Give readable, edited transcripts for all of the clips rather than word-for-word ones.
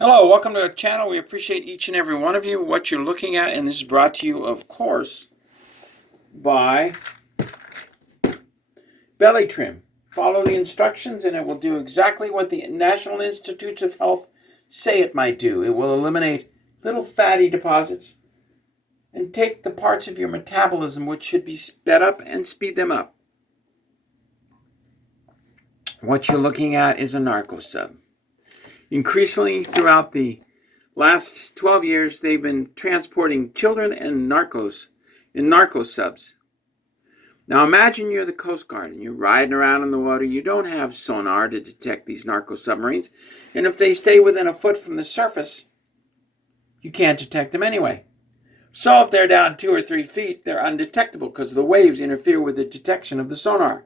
Hello, welcome to the channel. We appreciate each and every one of you, what you're looking at, and this is brought to you, of course, by Belly Trim. Follow the instructions and it will do exactly what the National Institutes of Health say it might do. It will eliminate little fatty deposits and take the parts of your metabolism which should be sped up and speed them up. What you're looking at is a Narco sub. Increasingly throughout the last 12 years, they've been transporting children and narcos in narco subs. Now imagine you're the Coast Guard and you're riding around in the water. You don't have sonar to detect these narco submarines. And if they stay within a foot from the surface, you can't detect them anyway. So if they're down 2 or 3 feet, they're undetectable because the waves interfere with the detection of the sonar.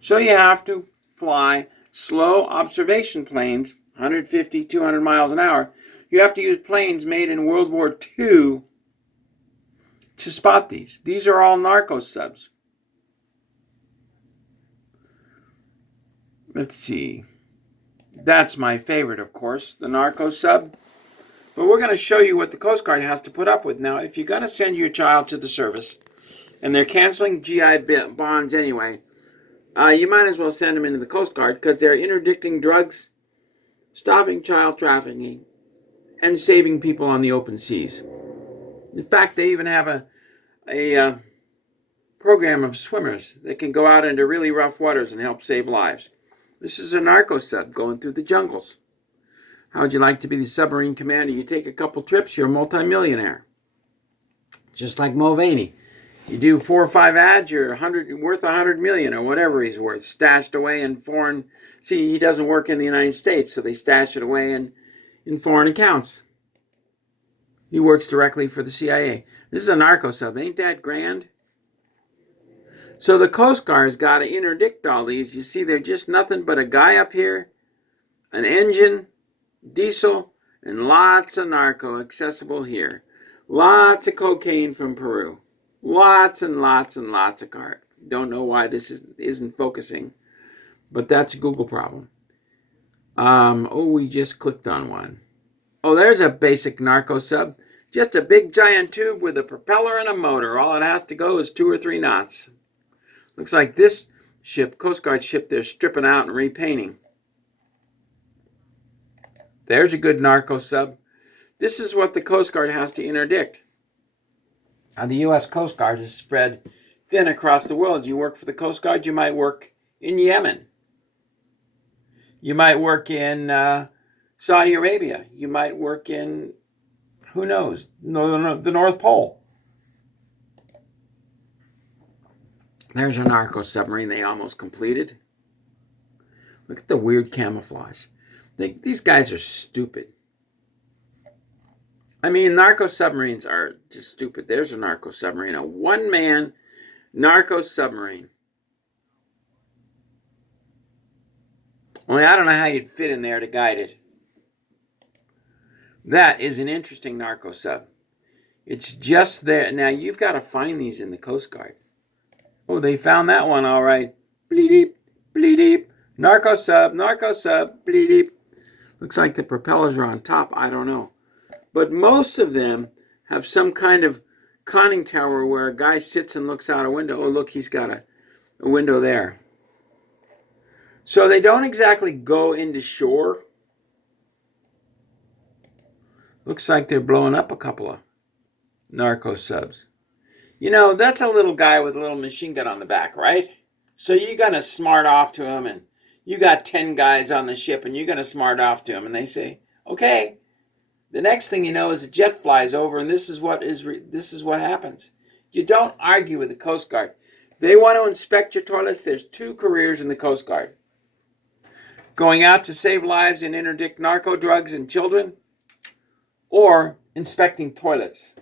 So you have to fly slow observation planes, 150, 200 miles an hour. You have to use planes made in World War II to spot these. These are all narco subs. Let's see. That's my favorite, of course, the narco sub. But we're going to show you what the Coast Guard has to put up with. Now, if you're going to send your child to the service, and they're canceling GI bonds anyway, you might as well send them into the Coast Guard because they're interdicting drugs, stopping child trafficking, and saving people on the open seas. In fact, they even have a program of swimmers that can go out into really rough waters and help save lives. This is a narco sub going through the jungles. How would you like to be the submarine commander? You take a couple trips, you're a multimillionaire. Just like Mulvaney. You do 4 or 5 ads, you're worth $100 million or whatever he's worth, stashed away in foreign. See, he doesn't work in the United States, so they stash it away in foreign accounts. He works directly for the CIA. This is a narco sub. Ain't that grand? So the Coast Guard's got to interdict all these. You see, they're just nothing but a guy up here, an engine, diesel, and lots of narco accessible here. Lots of cocaine from Peru. Lots and lots and lots of cart. Don't know why this isn't focusing, but that's a Google problem. We just clicked on one. Oh, there's a basic narco sub. Just a big giant tube with a propeller and a motor. All it has to go is 2 or 3 knots. Looks like this ship, Coast Guard ship, they're stripping out and repainting. There's a good narco sub. This is what the Coast Guard has to interdict. Now, the U.S. Coast Guard is spread thin across the world. You work for the Coast Guard, you might work in Yemen. You might work in Saudi Arabia. You might work in, who knows, the North Pole. There's a narco submarine they almost completed. Look at the weird camouflage. These guys are stupid. I mean, narco submarines are just stupid. There's a narco submarine, a one-man narco submarine. Only I don't know how you'd fit in there to guide it. That is an interesting narco sub. It's just there. Now, you've got to find these in the Coast Guard. Oh, they found that one all right. Bleep, bleep. Narco sub, bleep. Looks like the propellers are on top. I don't know. But most of them have some kind of conning tower where a guy sits and looks out a window. Oh, look, he's got a window there. So they don't exactly go into shore. Looks like they're blowing up a couple of narco subs. You know, that's a little guy with a little machine gun on the back, right? So you're going to smart off to him, and you got 10 guys on the ship, and you're going to smart off to him, and they say, okay. The next thing you know is a jet flies over, and this is what happens. You don't argue with the Coast Guard. They want to inspect your toilets. There's 2 careers in the Coast Guard. Going out to save lives and interdict narco drugs and children, or inspecting toilets.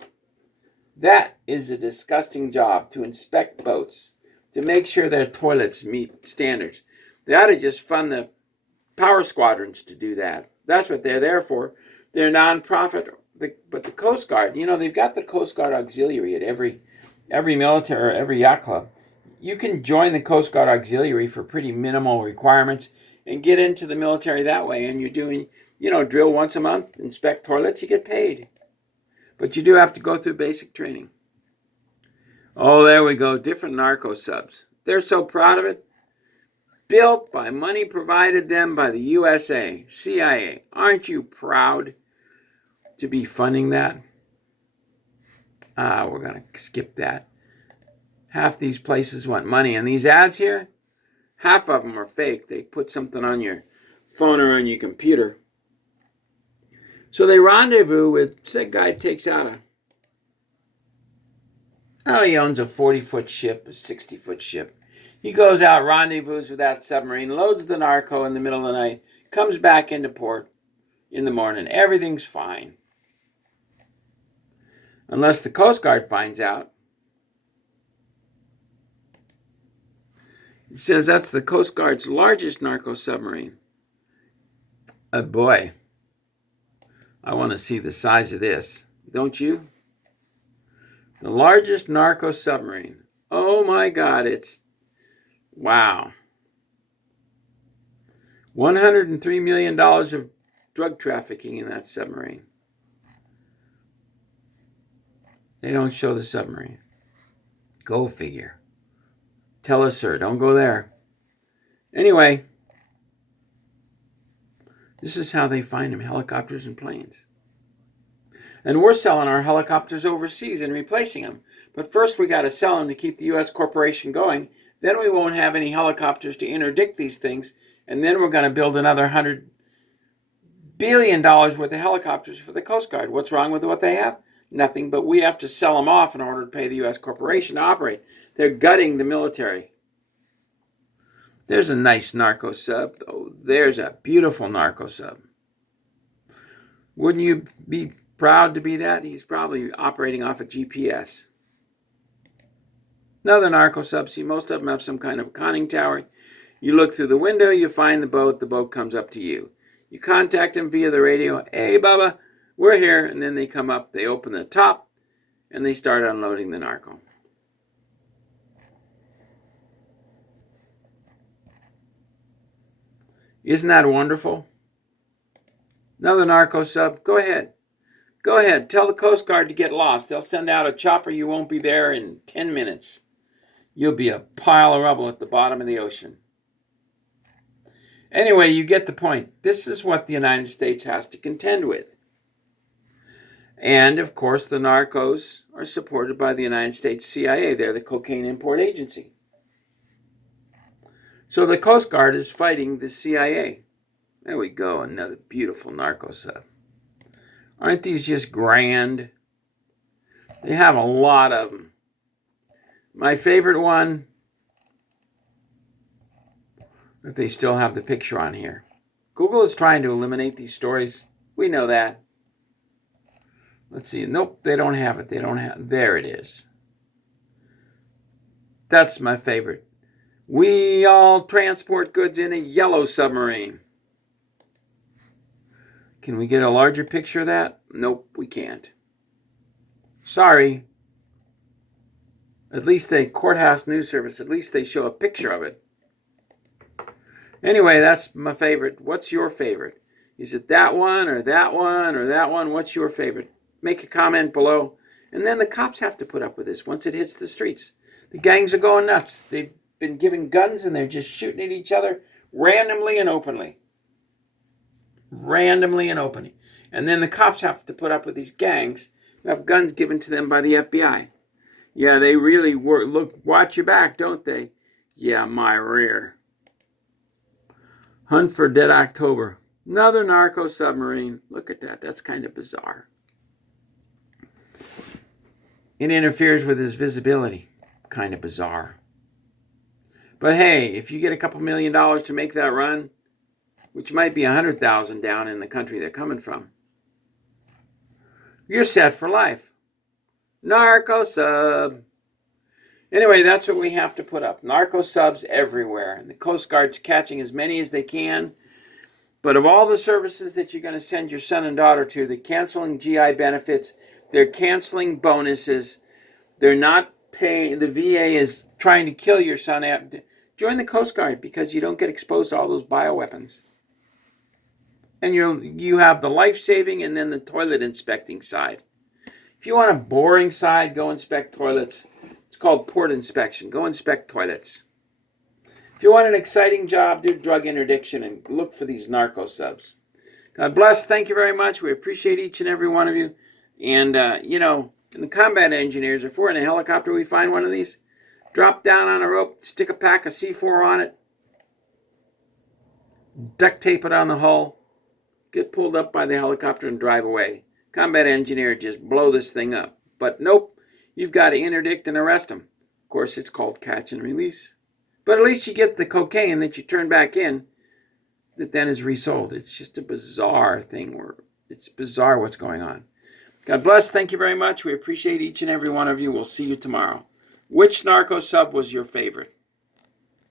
That is a disgusting job, to inspect boats, to make sure their toilets meet standards. They ought to just fund the power squadrons to do that. That's what they're there for. They're nonprofit. But the Coast Guard, you know, they've got the Coast Guard Auxiliary at every military or every yacht club. You can join the Coast Guard Auxiliary for pretty minimal requirements and get into the military that way. And drill once a month, inspect toilets, you get paid. But you do have to go through basic training. Oh, there we go. Different narco subs. They're so proud of it. Built by money provided them by the USA, CIA. Aren't you proud to be funding that? We're going to skip that. Half these places want money. And these ads here, half of them are fake. They put something on your phone or on your computer. So they rendezvous with, said guy takes out he owns a 40-foot ship, a 60-foot ship. He goes out, rendezvous with that submarine, loads the narco in the middle of the night, comes back into port in the morning. Everything's fine. Unless the Coast Guard finds out. He says that's the Coast Guard's largest narco submarine. Boy, I want to see the size of this. Don't you? The largest narco submarine. Oh my God, wow. $103 million of drug trafficking in that submarine. They don't show the submarine. Go figure. Tell us, sir, don't go there. Anyway, this is how they find them, helicopters and planes. And we're selling our helicopters overseas and replacing them. But first we got to sell them to keep the U.S. corporation going. Then we won't have any helicopters to interdict these things. And then we're going to build another $100 billion worth of helicopters for the Coast Guard. What's wrong with what they have? Nothing, but we have to sell them off in order to pay the U.S. corporation to operate. They're gutting the military. There's a nice narco sub. Oh, there's a beautiful narco sub. Wouldn't you be proud to be that? He's probably operating off a GPS. Another narco sub. See, most of them have some kind of conning tower. You look through the window, you find the boat comes up to you. You contact them via the radio. Hey, Bubba, we're here. And then they come up, they open the top, and they start unloading the narco. Isn't that wonderful? Another narco sub. Go ahead. Go ahead. Tell the Coast Guard to get lost. They'll send out a chopper. You won't be there in 10 minutes. You'll be a pile of rubble at the bottom of the ocean. Anyway, you get the point. This is what the United States has to contend with. And, of course, the narcos are supported by the United States CIA. They're the cocaine import agency. So the Coast Guard is fighting the CIA. There we go, another beautiful narco sub. Aren't these just grand? They have a lot of them. My favorite one, if they still have the picture on here. Google is trying to eliminate these stories. We know that. Let's see. Nope, they don't have it. There it is. That's my favorite. We all transport goods in a yellow submarine. Can we get a larger picture of that? Nope, we can't. Sorry. At least the Courthouse News Service, at least they show a picture of it. Anyway, that's my favorite. What's your favorite? Is it that one or that one or that one? What's your favorite? Make a comment below. And then the cops have to put up with this once it hits the streets. The gangs are going nuts. They've been given guns and they're just shooting at each other randomly and openly. Randomly and openly. And then the cops have to put up with these gangs who have guns given to them by the FBI. Yeah, they really work. Look, watch your back, don't they? Yeah, my rear. Hunt for Dead October. Another narco submarine. Look at that. That's kind of bizarre. It interferes with his visibility. Kind of bizarre. But hey, if you get a couple $1 million to make that run, which might be 100,000 down in the country they're coming from, you're set for life. Narco sub. Anyway, that's what we have to put up. Narco subs everywhere. And the Coast Guard's catching as many as they can. But of all the services that you're going to send your son and daughter to, they're canceling GI benefits. They're canceling bonuses. They're not paying. The VA is trying to kill your son. Join the Coast Guard because you don't get exposed to all those bioweapons. and you have the life-saving and then the toilet inspecting side. If you want a boring side, go inspect toilets. It's called port inspection. Go inspect toilets. If you want an exciting job, do drug interdiction and look for these narco subs. God bless. Thank you very much. We appreciate each and every one of you. And, in the combat engineers, if we're in a helicopter, we find one of these, drop down on a rope, stick a pack of C4 on it, duct tape it on the hull, get pulled up by the helicopter and drive away. Combat engineer, just blow this thing up. But nope, you've got to interdict and arrest them. Of course, it's called catch and release. But at least you get the cocaine that you turn back in that then is resold. It's just a bizarre thing. It's bizarre what's going on. God bless. Thank you very much. We appreciate each and every one of you. We'll see you tomorrow. Which narco sub was your favorite?